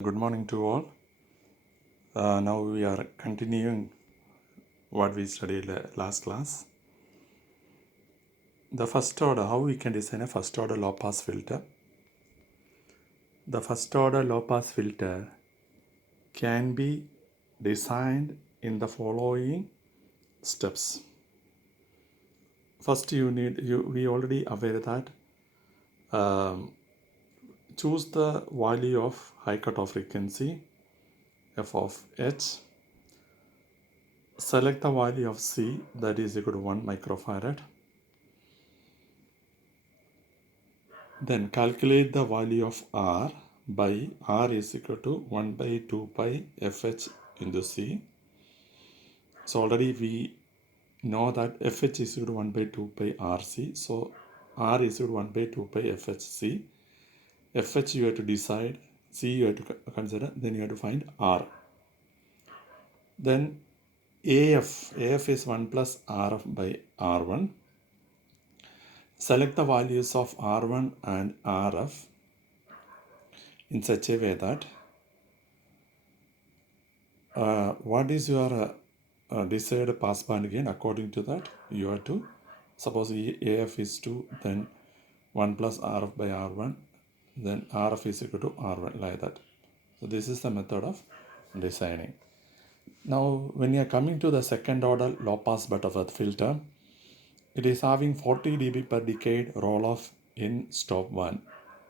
Good morning to all. Now we are continuing what we studied last class. The first order, how we can design a first order low pass filter. The first order low pass filter can be designed in the following steps. First, we already aware that choose the value of high cutoff frequency f of h. Select the value of c, that is equal to 1 microfarad. Then calculate the value of R by R is equal to 1 by 2 pi Fh into C. So already we know that Fh is equal to 1 by 2 pi Rc. So R is equal to 1 by 2 pi Fhc. Fh you have to decide, C you have to consider, then you have to find R. Then AF is 1 plus Rf by R1. Select the values of R1 and Rf in such a way that what is your desired passband gain? According to that, you have to suppose AF is 2, then 1 plus RF by R1, then RF is equal to R1, like that. So this is the method of designing. Now, when you are coming to the second order low pass Butterworth filter, it is having 40 dB per decade roll off in stop 1.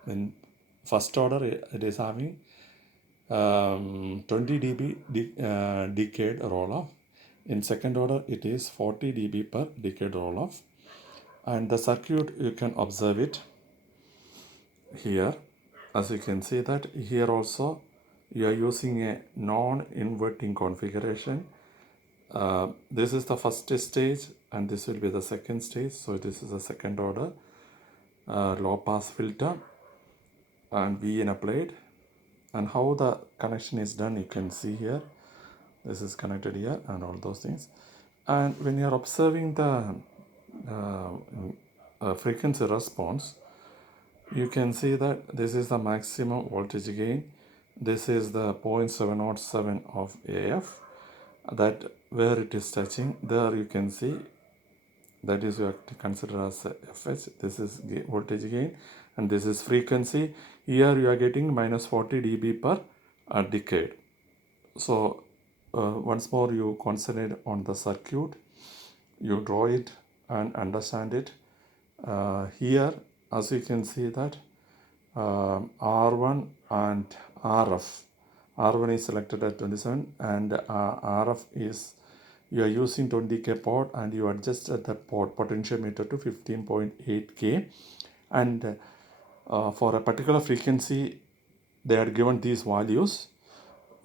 In first order, it is having 20 dB decade roll off. In second order, it is 40 dB per decade roll off. And the circuit, you can observe it here. As you can see that here also, you are using a non-inverting configuration. This is the first stage and this will be the second stage. So this is a second order low pass filter and VN applied. And how the connection is done, you can see here. This is connected here and all those things. And when you are observing the frequency response, you can see that this is the maximum voltage gain. This is the 0.707 of AF, that where it is touching. There you can see that is you have to consider as FH. This is voltage gain and this is frequency. Here you are getting minus 40 dB per decade. So once more you concentrate on the circuit, you draw it and understand it. Here as you can see that R1 and RF. R1 is selected at 27 and RF is, you are using 20K port and you adjusted the port potentiometer to 15.8K, and for a particular frequency they are given these values.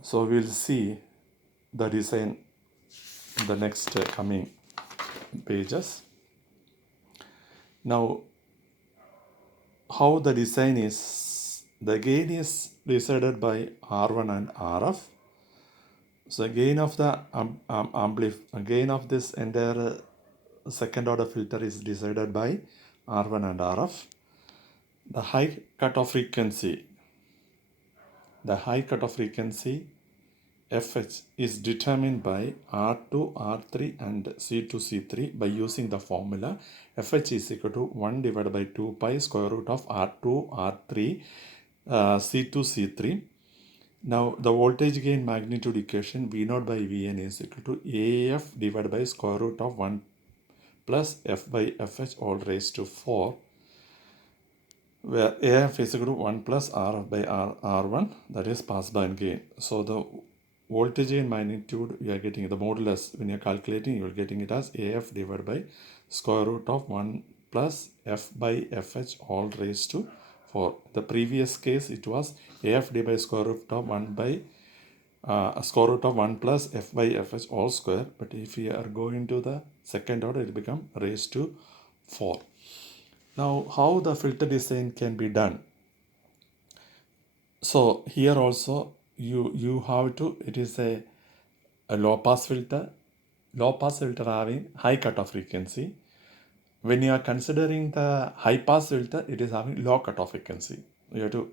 So we'll see the design in the next coming pages. Now how the design is, the gain is decided by R1 and RF. So gain of the gain of this entire second order filter is decided by R1 and RF. The high cutoff frequency FH is determined by R2, R3 and C2, C3 by using the formula FH is equal to 1 divided by 2 pi square root of R2, R3, C2, C3. Now the voltage gain magnitude equation V0 by Vn is equal to AF divided by square root of 1 plus F by Fh all raised to 4, where AF is equal to 1 plus RF by R1, that is passband gain. So the voltage gain magnitude you are getting, the modulus when you are calculating, you are getting it as AF divided by square root of 1 plus F by Fh all raised to 4. The previous case it was AF divided by square root of 1 by square root of 1 plus F by Fh all square, but if we are going to the second order, it will become raised to 4. Now how the filter design can be done? So here also you have to, it is a low pass filter having high cutoff frequency. When you are considering the high pass filter, it is having low cutoff frequency. You have to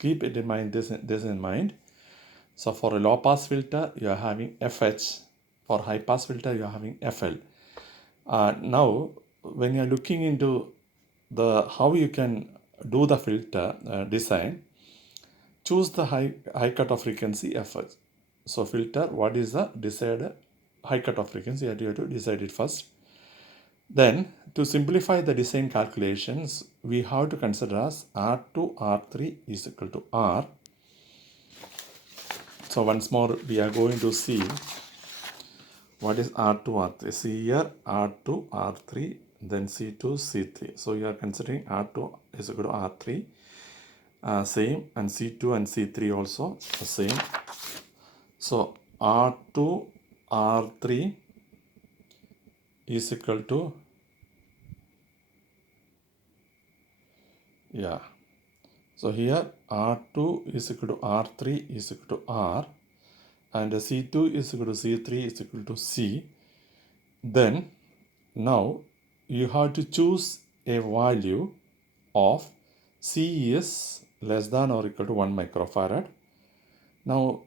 keep it in mind, this in mind. So for a low pass filter, you are having FH. For high pass filter, you are having FL. Now, when you are looking into the how you can do the filter design, choose the high cutoff frequency FH. So filter, what is the desired high cutoff frequency? You have to decide it first. Then, to simplify the design calculations, we have to consider as R2, R3 is equal to R. So once more, we are going to see what is R2, R3. See here, R2, R3, then C2, C3. So you are considering R2 is equal to R3, same, and C2 and C3 also the same. So R2, R3 is equal to, so here R2 is equal to R3 is equal to R, and C2 is equal to C3 is equal to C. Then now you have to choose a value of C is less than or equal to 1 microfarad. Now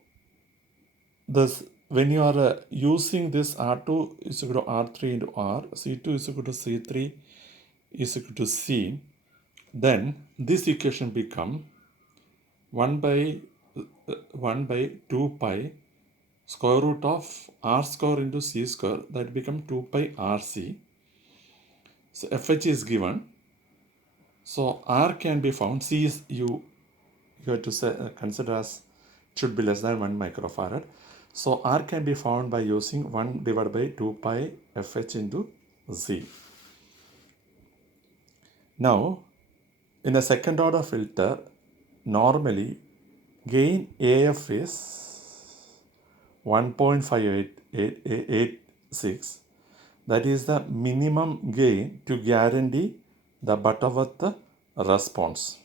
this, when you are using this R2 is equal to R3 into R, C2 is equal to C3 is equal to C, then this equation become 1 by 2 pi square root of R square into C square, that become 2 pi RC. So FH is given. So R can be found. C is you have to say, consider as should be less than 1 microfarad. So R can be found by using 1 divided by 2 pi FH into Z. Now, in a second order filter, normally gain AF is 1.5886. That is the minimum gain to guarantee the Butterworth response.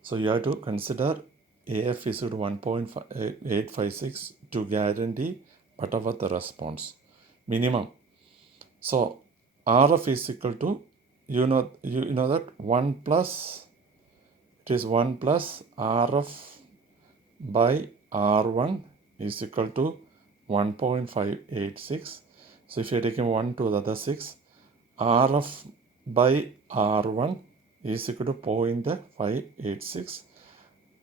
So you have to consider AF is equal to 1.856 to guarantee Butterworth response minimum. So RF is equal to, you know that 1 plus, it is 1 plus RF by R1 is equal to 1.586. So if you are taking 1 to the other 6, RF by R1 is equal to 0.586.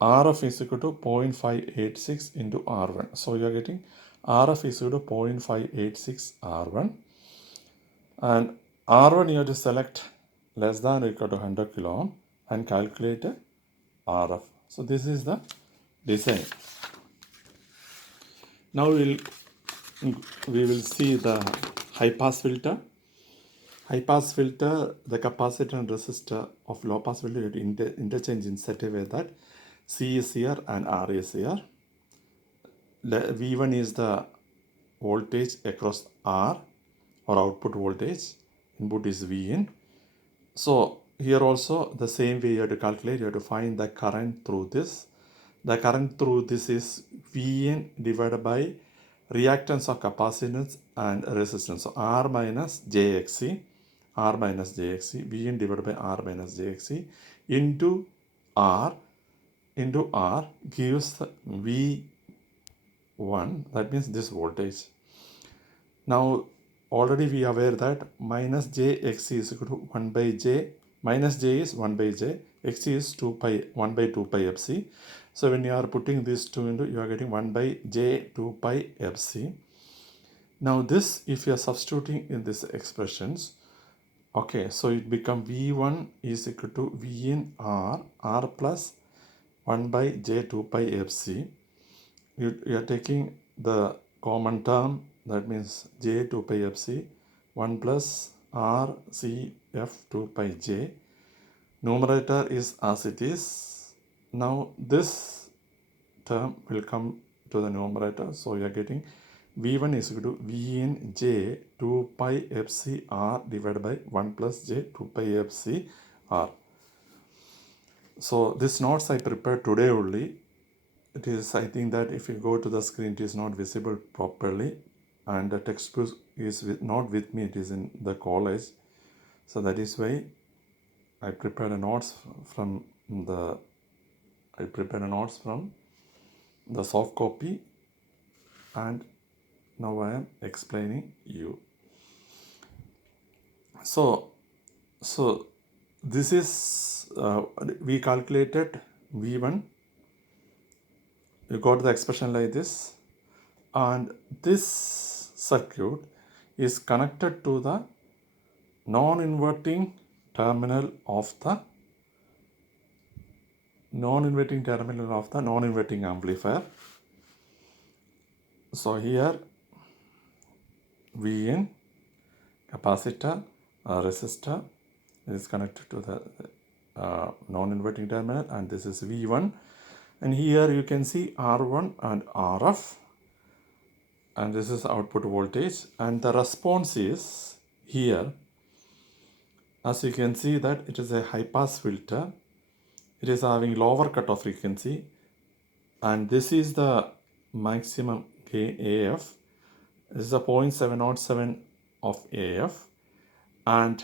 RF is equal to 0.586 into R1. So you are getting RF is equal to 0.586 R1. And R1 you have to select less than or equal to 100 kilo ohm and calculate RF. So this is the design. Now we will see the high pass filter. High pass filter, the capacitor and resistor of low pass filter, you have to interchange in such a way that C is here and R is here. V1 is the voltage across R, or output voltage. Input is Vin. So here also the same way you have to calculate, you have to find the current through this. The current through this is Vn divided by reactance of capacitance and resistance. So R minus JXC, Vn divided by R minus JXC into R gives V1, that means this voltage. Now already we are aware that minus JXC is equal to 1 by J, minus J is 1 by J, XC is 2 pi, 1 by 2 pi FC. So when you are putting these two into, you are getting 1 by J 2 pi FC. Now this, if you are substituting in these expressions, okay, so it become V1 is equal to V in R plus 1 by J 2 pi FC. You are taking the common term, that means J 2 pi FC, 1 plus R C F 2 pi J. Numerator is as it is. Now this term will come to the numerator. So you are getting V1 is equal to V in J 2 pi FC R divided by 1 plus J 2 pi FC R. So this notes I prepared today only. It is, I think that if you go to the screen, it is not visible properly, and the textbook is not with me, it is in the college. So that is why I prepared a notes from the I prepare notes from the soft copy, and now I am explaining you. So this is we calculated V1. You got the expression like this, and this circuit is connected to the non-inverting terminal of the non-inverting amplifier. So here Vin, capacitor, resistor is connected to the non-inverting terminal, and this is V1, and here you can see R1 and RF, and this is output voltage, and the response is here. As you can see that it is a high pass filter, it is having lower cutoff frequency, and this is the maximum gain AF. This is a 0.707 of AF, and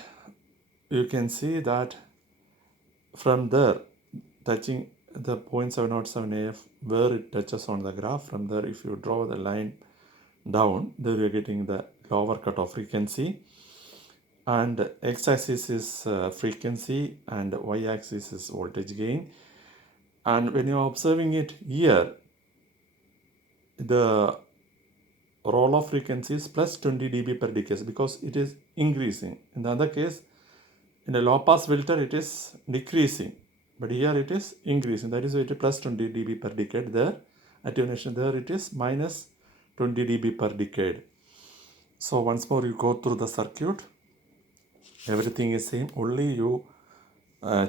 you can see that from there, touching the 0.707 AF, where it touches on the graph, from there if you draw the line down, there you are getting the lower cutoff frequency, and x-axis is frequency and y-axis is voltage gain. And when you are observing it here, the roll off frequency is plus 20 dB per decade because it is increasing. In the other case, in a low pass filter it is decreasing, but here it is increasing. That is why it is plus 20 dB per decade. There attenuation, there it is minus 20 dB per decade. So once more you go through the circuit, everything is same, only you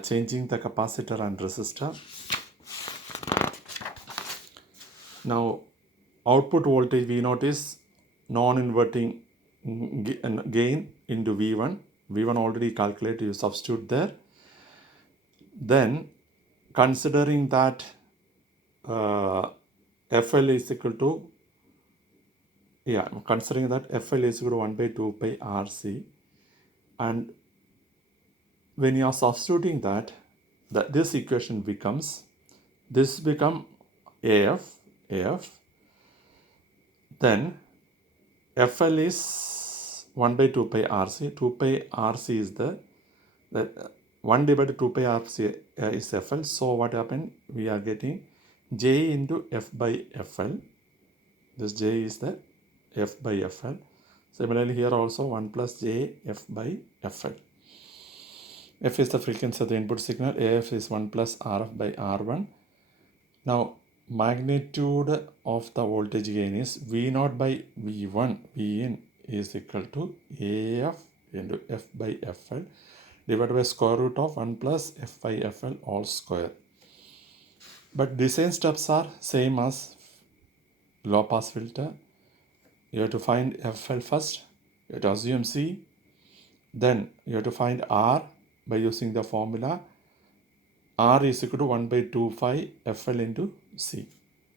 changing the capacitor and resistor. Now output voltage V0 is non-inverting gain into V1. V1 already calculated, you substitute there. Then considering that FL is equal to, considering that FL is equal to 1 by 2 pi RC, and when you are substituting that, this equation becomes, this become AF, then FL is 1 by 2 pi RC, 2 pi RC is the 1 divided 2 pi RC is FL, so what happened, we are getting J into F by FL, this J is the F by FL. Similarly here also 1 plus J F by FL. F is the frequency of the input signal, AF is 1 plus RF by R1. Now magnitude of the voltage gain is V0 by V1, Vin is equal to AF into F by FL divided by square root of 1 plus F by FL all square. But design steps are same as low pass filter. You have to find FL first, you have to assume C, then you have to find R by using the formula R is equal to 1 by 2 pi FL into C.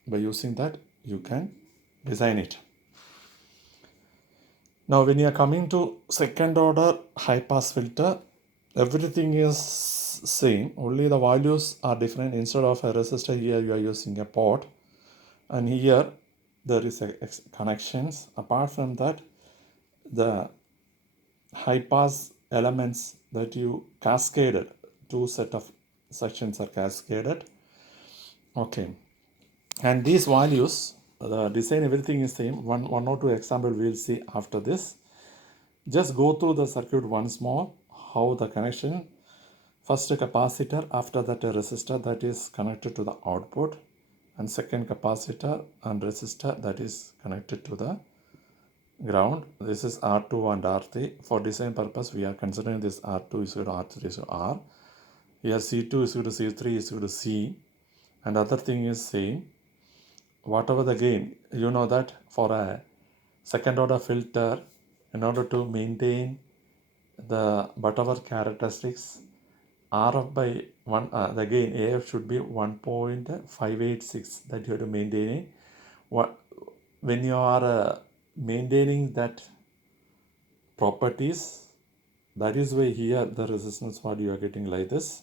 By using that, you can design it. Now when you are coming to second order high pass filter, everything is same, only the values are different. Instead of a resistor, here you are using a pot, and here there is a connections. Apart from that, the high pass elements that you cascaded, two set of sections are cascaded. Okay, and these values, the design, everything is same. One or two example we will see after this. Just go through the circuit once more, how the connection. First a capacitor, after that a resistor that is connected to the output, and second capacitor and resistor that is connected to the ground. This is R2 and R3. For design purpose, we are considering this R2 is equal to R3 is equal to R. Here C2 is equal to C3 is equal to C, and other thing is same. Whatever the gain, you know that for a second order filter, in order to maintain the whatever characteristics, RF by 1, the gain AF should be 1.586, that you have to maintain it. When you are maintaining that properties, that is why here the resistance value you are getting like this.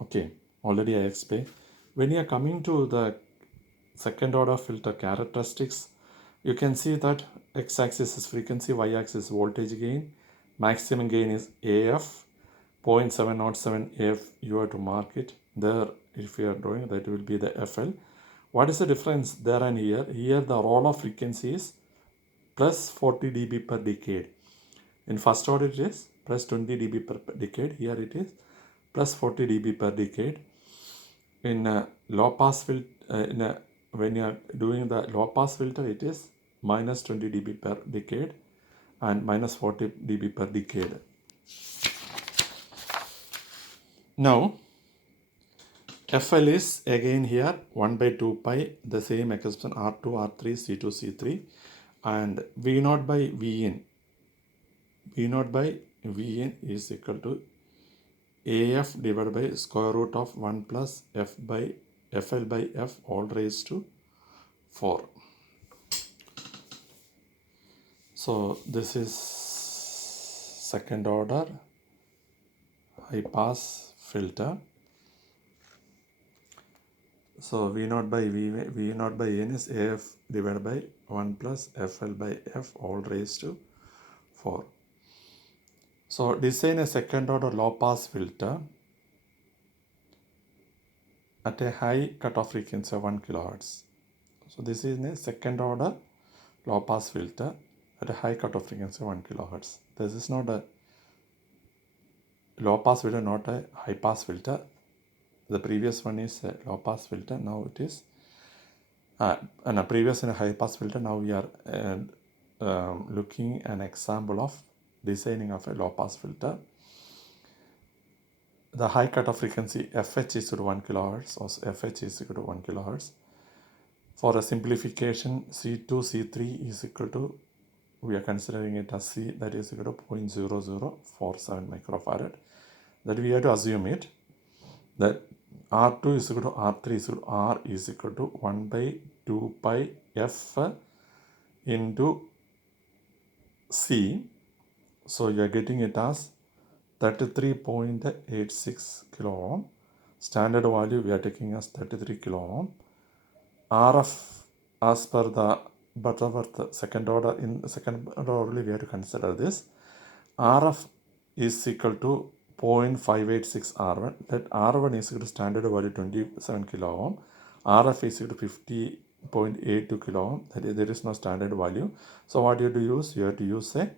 Okay, already I explained. When you are coming to the second order filter characteristics, you can see that x-axis is frequency, y-axis is voltage gain, maximum gain is AF, 0.707 AF. You have to mark it there. If you are doing that, will be the FL. What is the difference there and here? Here the roll-off frequency is plus 40 dB per decade. In first order it is plus 20 dB per decade. Here it is plus 40 dB per decade. In low pass filter, when you are doing the low pass filter, it is minus 20 dB per decade and minus 40 dB per decade. Now FL is again here 1 by 2 pi, the same expression R2, R3, C2, C3, and V0 by Vn. V0 by Vn is equal to AF divided by square root of 1 plus F by FL by F all raised to 4. So this is second order high pass filter. So V0 by V0 by N is AF divided by 1 plus FL by F all raised to 4. So design a second order low pass filter at a high cutoff frequency of 1 kilohertz. So this is a second order low pass filter at a high cutoff frequency of 1 kilohertz. This is not a low pass filter, not a high pass filter. The previous one is a low pass filter. Now it is and a previous in a high pass filter. Now we are looking an example of designing of a low pass filter. The high cutoff frequency FH is equal to 1 kilohertz, or FH is equal to 1 kilohertz. For a simplification, C2, C3 is equal to, we are considering it as C, that is equal to 0.0047 microfarad. That we have to assume it, that R2 is equal to R3 is equal to R is equal to 1 by 2 pi F into C. So you are getting it as 33.86 kilo ohm. Standard value we are taking as 33 kilo ohm. RF as per the Butterworth second order, in second order only we have to consider this. RF is equal to 0.586 R1. That R1 is equal to standard value 27 kilo ohm. RF is equal to 50.82 kilo ohm. That is, there is no standard value. So what you have to use? You have to use a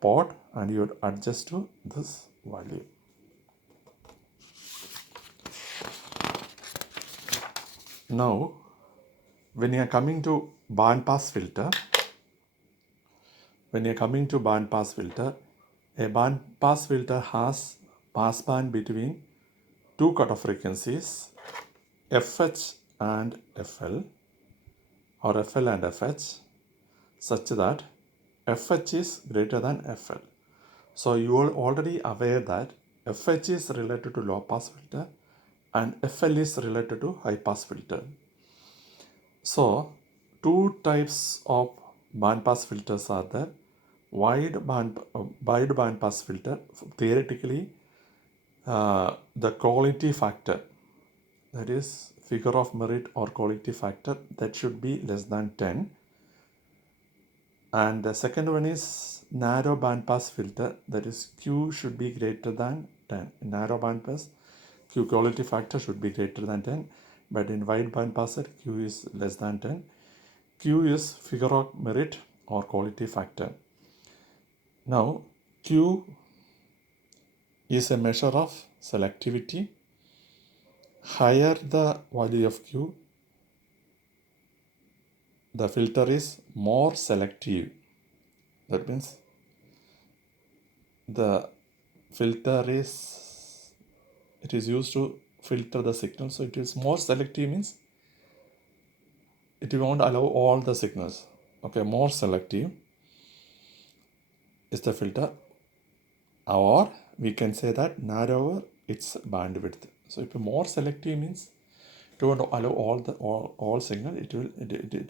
pot and you have to adjust to this value. Now, when you are coming to band pass filter, a band pass filter has pass band between two cutoff frequencies, FH and FL, or FL and FH, such that FH is greater than FL. So you are already aware that FH is related to low pass filter and FL is related to high pass filter. So two types of band pass filters are there. Wide band pass filter, theoretically the quality factor, that is figure of merit or quality factor, that should be less than 10. And the second one is narrow band pass filter, that is Q should be greater than 10. In narrow band pass, Q quality factor should be greater than 10, but in wide band pass Q is less than 10. Q is figure of merit or quality factor. Now Q is a measure of selectivity. Higher the value of Q, the filter is more selective. That means the filter is, it is used to filter the signal. So it is more selective means it won't allow all the signals. Okay, more selective is the filter, or we can say that narrower its bandwidth. So if more selective means it won't allow all signal, it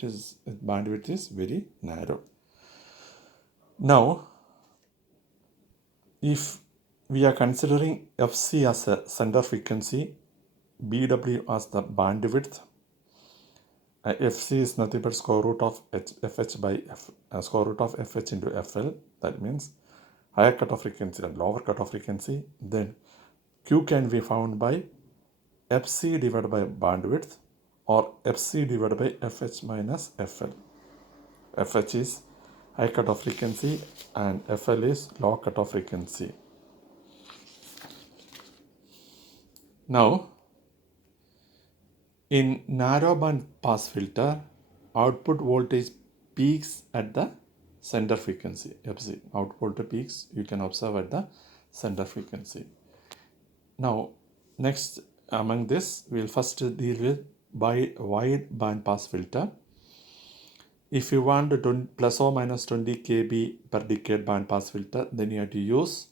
is bandwidth is very narrow. Now if we are considering FC as a center frequency BW as the bandwidth. FC is nothing but square root of FH by square root of FH into FL. That means higher cutoff frequency and lower cutoff frequency. Then Q can be found by FC divided by bandwidth or FC divided by FH minus FL. FH is high cutoff frequency and FL is low cutoff frequency. Now, in narrowband pass filter, output voltage peaks at the center frequency. FC output voltage peaks you can observe at the center frequency. Now, next among this, we will first deal with wide band pass filter. If you want plus or minus 20 kb per decade band pass filter, then you have to use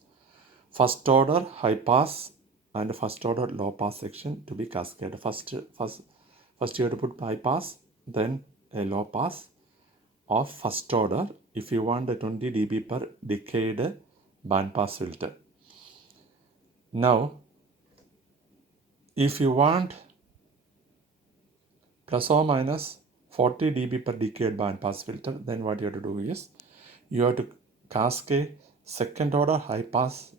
first order high pass and first order low pass section to be cascaded. First you have to put high pass, then a low pass of first order if you want a 20 dB per decade band pass filter. Now, if you want plus or minus 40 dB per decade band pass filter, then what you have to do is you have to cascade second order high pass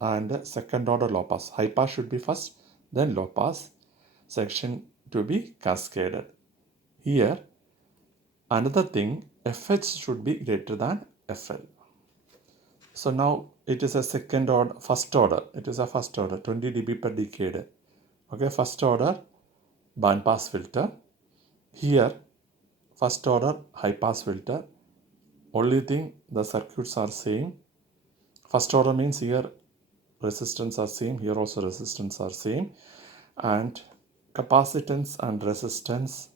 and second order low pass. High pass should be first, then low pass section to be cascaded. Here, another thing, FH should be greater than FL. So now it is a second order, first order. It is a first order, 20 dB per decade. Okay, first order band pass filter. Here, first order high pass filter. Only thing, the circuits are same. First order means here resistance are same, here also resistance are same, and capacitance and resistance.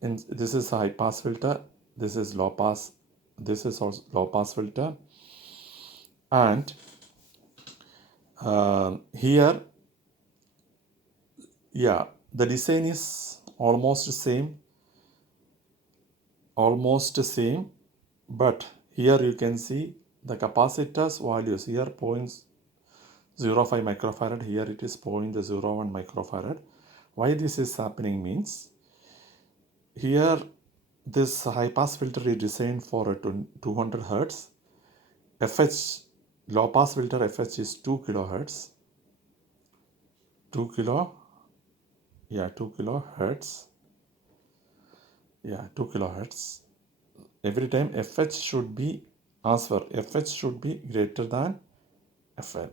This is a high pass filter, this is low pass, this is also low pass filter, and here, yeah, the design is almost same, but here you can see the capacitors values. Here 0.05 microfarad, here it is 0.01 microfarad. Why this is happening means, here this high pass filter is designed for 200 Hertz. FH low pass filter FH is 2 kilohertz. 2 kilohertz. Yeah, 2 kilohertz. Every time FH should be, as for FH should be greater than FL.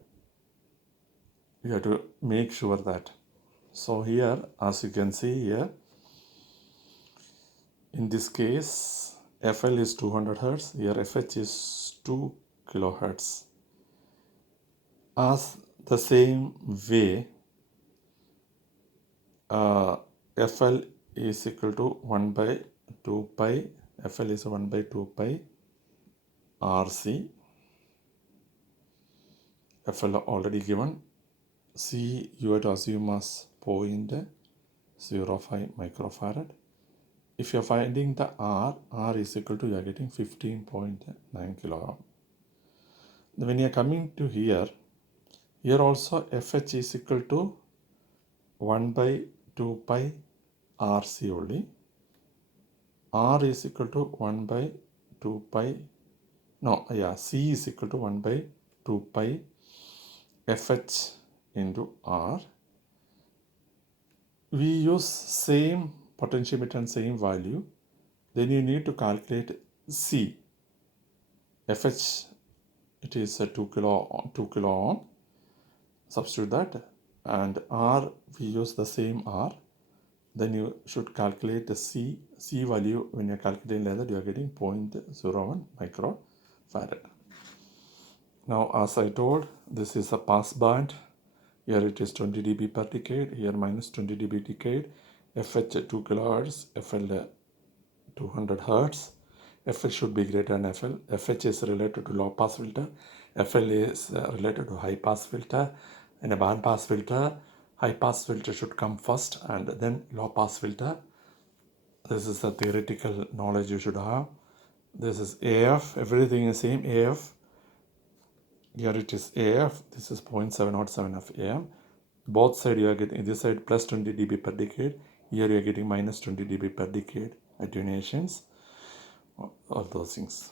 You have to make sure that. So here, as you can see here, in this case, FL is 200 Hertz, here FH is 2 kilohertz. As the same way, FL is equal to 1 by 2 pi, FL is 1 by 2 pi RC. FL already given. C you have to assume as 0.05 microfarad. If you are finding the R is equal to, you are getting 15.9 kilo ohm. When you are coming to here also FH is equal to 1 by 2 pi RC only. R is equal to 1 by 2 pi, C is equal to 1 by 2 pi FH into R. We use same potentiometer and same value. Then you need to calculate C. FH, it is a 2 kilo ohm. Substitute that. And R, we use the same R. Then you should calculate the C value. When you are calculating like that, you are getting 0.01 microfarad. Now, as I told, this is a pass band. Here it is 20 dB per decade. Here minus 20 dB decade. FH 2 kilohertz. FL 200 hertz. FL should be greater than FL. FH is related to low pass filter. FL is related to high pass filter. In a band pass filter, high pass filter should come first and then low pass filter. This is the theoretical knowledge you should have. This is AF, everything is same, AF. Here it is AF, this is 0.707 of AM. both side you are getting, this side plus 20 dB per decade, here you are getting minus 20 dB per decade attenuations, all those things.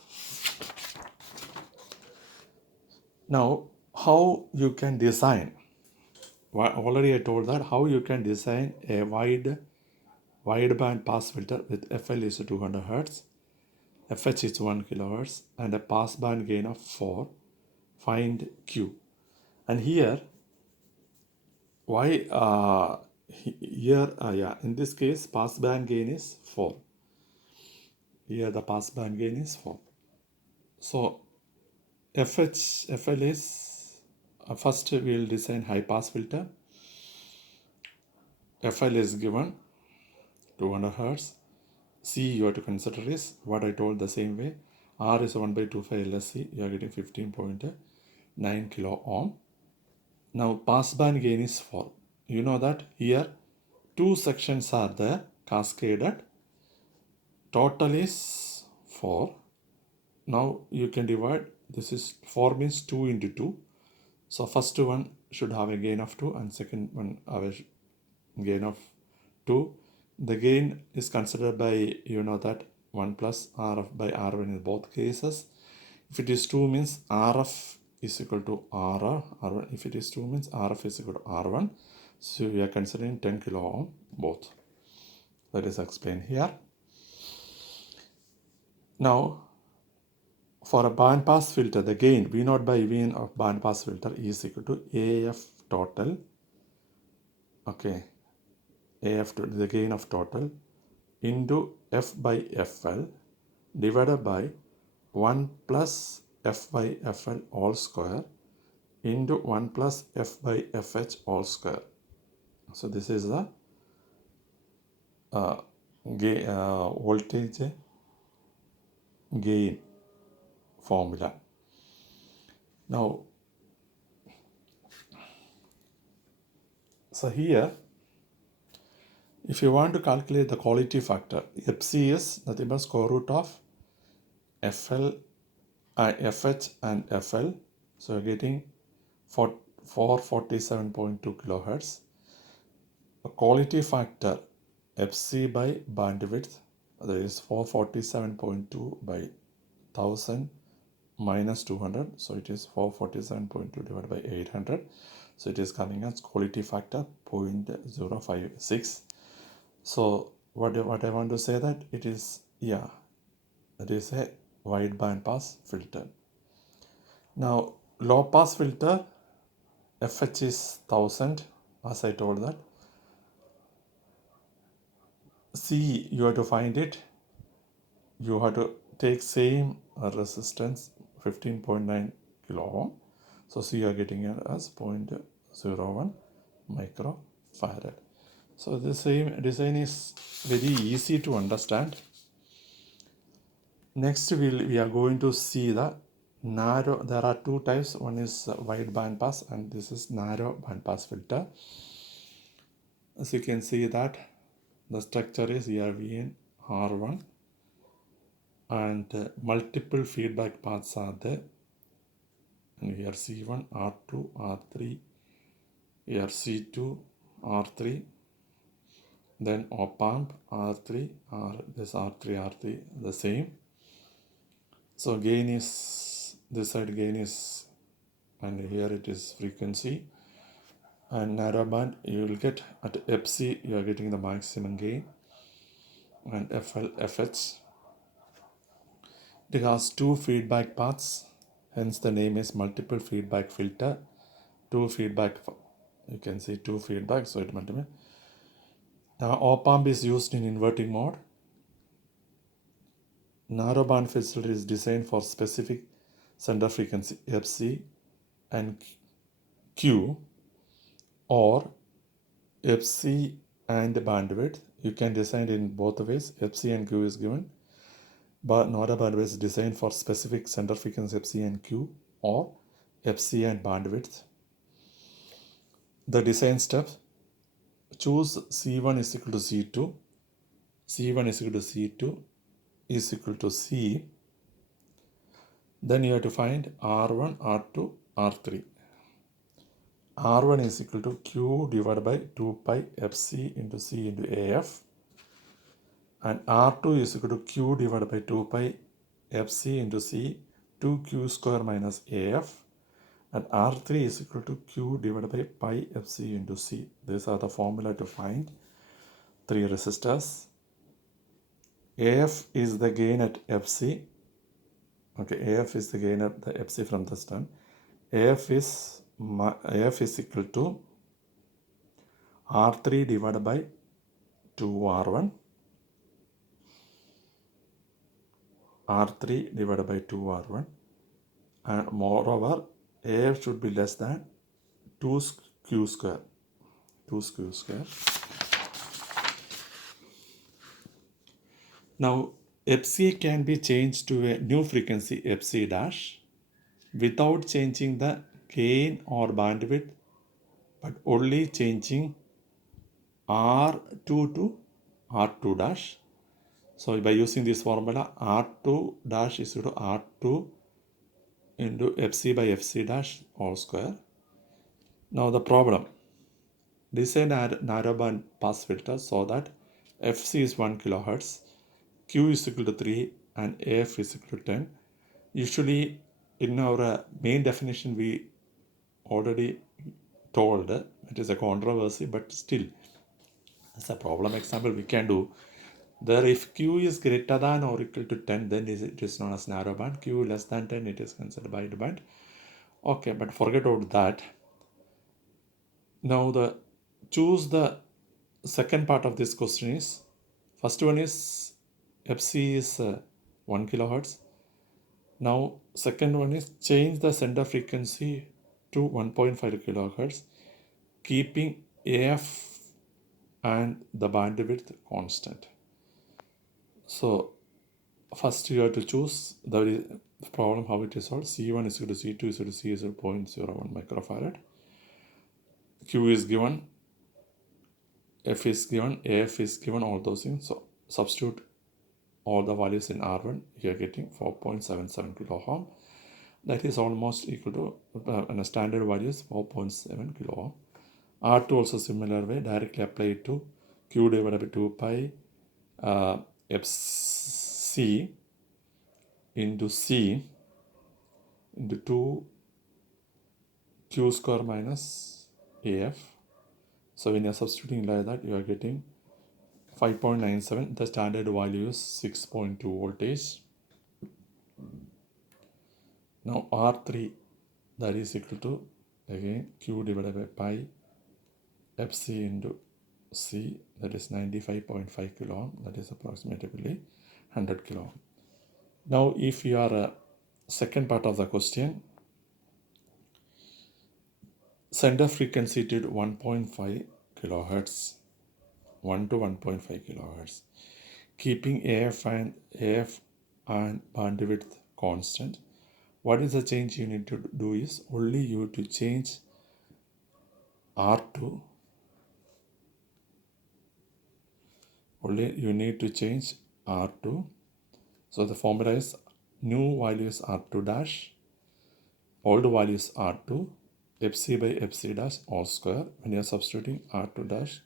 Now, how you can design, already I told that how you can design a wideband pass filter with FL is 200 Hz, FH is 1 kHz, and a pass band gain of 4. Find Q. And here, in this case, pass band gain is 4. Here the pass band gain is 4. So FL is, first we will design high pass filter. FL is given 200 Hz. C you have to consider is what I told the same way. R is 1/25 LSC. You are getting 15.9 kilo ohm. Now pass band gain is 4. You know that here two sections are there cascaded. Total is 4. Now you can divide. This is 4 means 2 into 2. So first one should have a gain of 2 and second one have a gain of 2. The gain is considered by, you know that 1 plus RF by R1 in both cases. If it is 2 means RF is equal to R1. If it is 2 means RF is equal to R1. So we are considering 10 kilo ohm both. That is explained here. Now, for a band pass filter, the gain V0 by Vn of band pass filter is equal to AF total. Okay, AF to the gain of total into F by FL divided by 1 plus F by FL all square into 1 plus F by FH all square. So this is the voltage gain formula. Now, so here, if you want to calculate the quality factor, FC is nothing but square root of FL, FH and FL. So you're getting 447.2 kilohertz. A quality factor FC by bandwidth, that is 447.2 by 1000 minus 200. So it is 447.2 divided by 800. So it is coming as quality factor 0.056. So what I want to say that it is, it is a wide band pass filter. Now low pass filter, FH is 1000, as I told that. C you have to find it. You have to take same resistance 15.9 kilo ohm. So C you are getting it as 0.01 microfarad. So the same design is very easy to understand. Next we are going to see the narrow. There are two types. One is wide band pass and this is narrow band pass filter. As you can see that the structure is here Vn R1 and multiple feedback paths are there. And here C1, R2, R3, here C2, R3, then op-amp R3, this R3, R3, the same. So gain is, this side gain is, and here it is frequency. And narrow band, you will get at FC, you are getting the maximum gain. And FL, FH. It has two feedback paths, hence the name is multiple feedback filter. Two feedback, you can see two feedback, so it multiple. Op-amp is used in inverting mode. Narrowband filter is designed for specific center frequency FC and Q, or FC and bandwidth. You can design it in both ways. FC and Q is given, but narrowband is designed for specific center frequency FC and Q, or FC and bandwidth. The design steps: choose C1 is equal to C2, C1 is equal to C2 is equal to C. Then you have to find R1, R2, R3. R1 is equal to Q divided by 2 pi Fc into C into AF, and R2 is equal to Q divided by 2 pi Fc into C 2Q square minus AF, and R3 is equal to Q divided by pi Fc into C. These are the formula to find three resistors. AF is the gain at Fc. Okay, AF is the gain at the Fc from this term. AF is equal to R3 divided by 2R1, R3 divided by 2R1, and moreover AF should be less than 2Q square. 2Q square. Now Fc can be changed to a new frequency Fc dash without changing the gain or bandwidth, but only changing R2 to R2 dash. So by using this formula, R2 dash is equal to R2 into Fc by Fc dash all square. Now the problem, design a narrowband pass filter so that Fc is 1 kilohertz, Q is equal to 3 and AF is equal to 10. Usually in our main definition we already told it is a controversy, but still as a problem example we can do. There if Q is greater than or equal to 10, then it is known as narrow band. Q less than 10, it is considered wide band. Okay, but forget about that. Now choose the second part of this question is, first one is Fc is 1 kilohertz. Now second one is change the center frequency to 1.5 kilohertz, keeping AF and the bandwidth constant. So first you have to choose the problem how it is solved. C1 is equal to C2 is equal to C is equal to 0.01 microfarad. Q is given, F is given, AF is given, all those things. So substitute all the values in R1, you are getting 4.77 kilo ohm. That is almost equal to standard value is 4.7 kilo ohm. R2 also similar way, directly apply it to Q divided by 2 pi Fc into C into 2 Q square minus AF. So when you are substituting like that, you are getting 5.97. The standard value is 6.2 voltage. Now R3, that is equal to again Q divided by pi Fc into C, that is 95.5 kilo ohm, that is approximately 100 kilo ohm. Now if you are second part of the question, center frequency to 1.5 kilohertz, 1 to 1.5 kilohertz, keeping AF and bandwidth constant. What is the change you need to do is only you to change R2. Only you need to change R2. So the formula is new value is R2 dash, old value is R2, Fc by Fc dash all square. When you are substituting R2 dash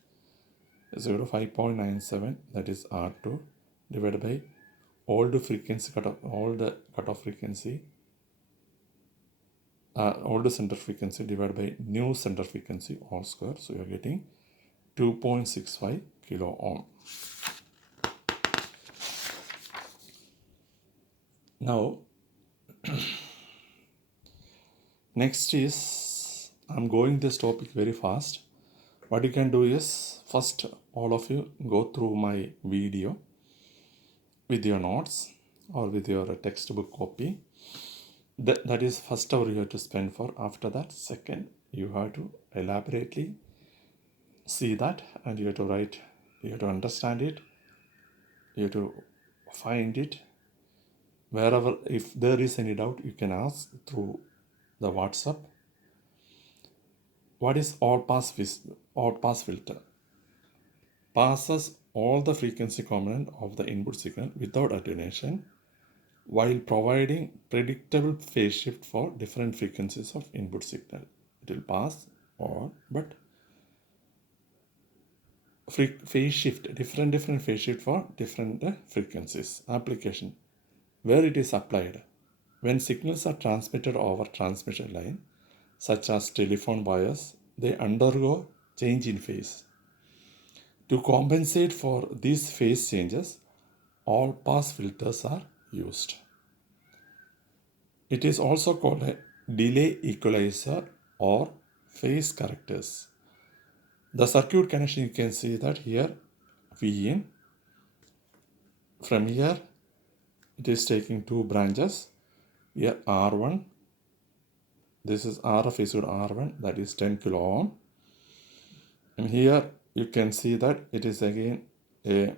is equal to 5.97, that is R2 divided by old frequency cutoff, old cutoff frequency, old center frequency divided by new center frequency all square. So you are getting 2.65 kilo ohm. Now next is, I'm going this topic very fast. What you can do is, first all of you go through my video with your notes or with your textbook copy. That is first hour you have to spend for. After that, second, you have to elaborately see that and you have to write, you have to understand it, you have to find it. Wherever, if there is any doubt, you can ask through the WhatsApp. What is all pass filter? Passes all the frequency component of the input signal without attenuation while providing predictable phase shift for different frequencies of input signal. It will pass or but phase shift, different phase shift for different frequencies. Application where it is applied. When signals are transmitted over transmission line, such as telephone wires, they undergo change in phase. To compensate for these phase changes, all pass filters are used. It is also called a delay equalizer or phase correctors. The circuit connection, you can see that here V in. From here it is taking two branches. Here R1, this is RF issued R1, that is 10 kilo ohm. And here you can see that it is again a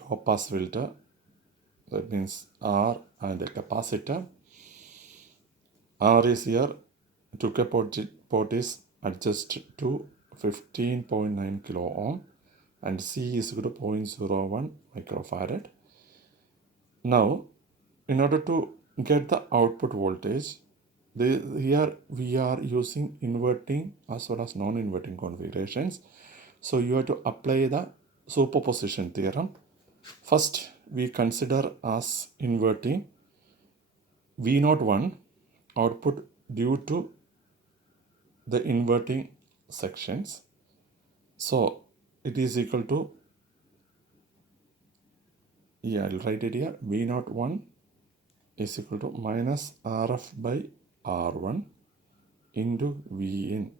low pass filter, that means R and a capacitor. R is here, took a port is adjusted to 15.9 kilo ohm and C is equal to 0.01 microfarad. Now, in order to get the output voltage, here we are using inverting as well as non-inverting configurations. So you have to apply the superposition theorem. First, we consider as inverting V01 output due to the inverting sections. So it is equal to, I'll write it here, V01 is equal to minus RF by R1 into Vin.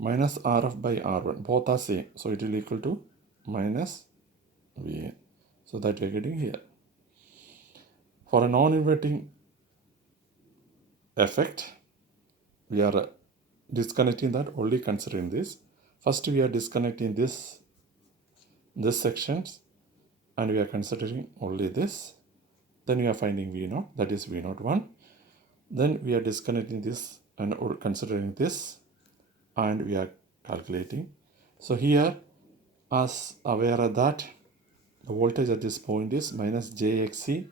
Minus RF by R1, both are same, so it will equal to minus Vn. So that we are getting here. For a non-inverting effect, we are disconnecting that, only considering this. First we are disconnecting this sections and we are considering only this. Then we are finding V0, that is V01. Then we are disconnecting this and considering this, and we are calculating. So here, as aware of that, the voltage at this point is minus jXC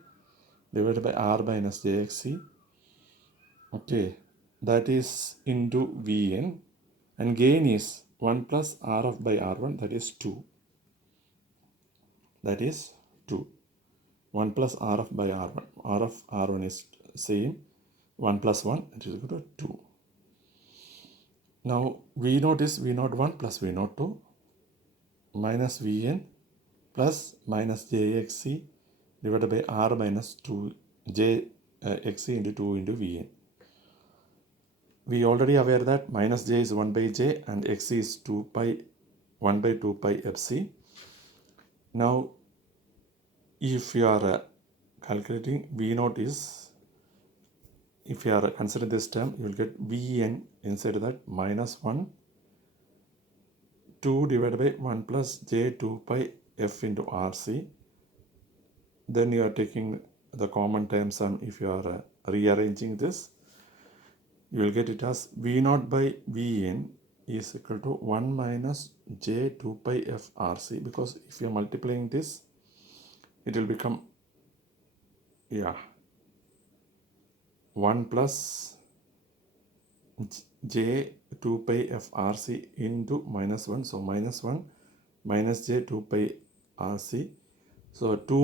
divided by R minus jXC. Okay, that is into Vn, and gain is 1 plus Rf by R1, that is 2. That is 2. 1 plus Rf by R1. Rf R1 is same. 1 plus 1, it is equal to 2. Now V0 is V01 plus V02 minus Vn plus minus jXC divided by R minus 2 jXC into 2 into Vn. We already aware that minus j is 1 by j and xc is 2 pi 1 by 2 pi fc. Now if you are calculating V0 is, if you are considering this term, you will get Vn inside that minus 1 2 divided by 1 plus j 2 pi f into rc. Then you are taking the common terms, and if you are rearranging this, you will get it as V0 by Vn is equal to 1 minus j 2 pi f rc, because if you are multiplying this, it will become 1 plus j 2 pi f rc into minus 1. So minus 1 minus j 2 pi rc. So 2